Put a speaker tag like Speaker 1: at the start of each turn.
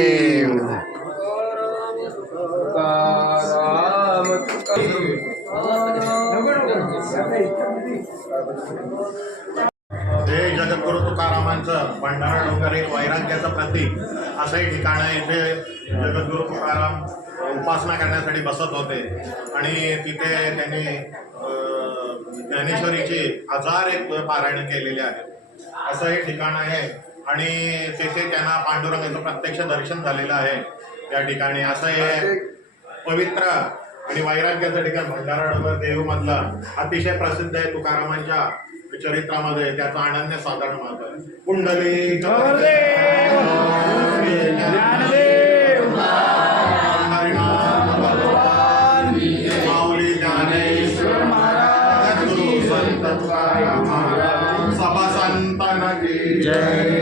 Speaker 1: Amin.
Speaker 2: हे जगद्गुरु तुकारामांचं भंडारा डोंगर एक वैराग्याचं प्रतीक असंही ठिकाण आहे. इथे जगद्गुरु तुकाराम उपासना करण्यासाठी बसत होते. आणि तिथे त्यांनी ज्ञानेश्वरीची हजार एक पारायणे केलेली आहेत. असं हे ठिकाण आहे. आणि तेथे त्यांना पांडुरंगाचं प्रत्यक्ष दर्शन झालेलं आहे. त्या ठिकाणी असं हे पवित्र आणि वैराग्याचं ठिकाण भंडारा डोंगर देवमधलं अतिशय प्रसिद्ध आहे तुकारामांच्या चरित्रामध्ये. त्याचा अनन्य साधारण महत्त्व आहे. कुंडली सभा संतांना की जय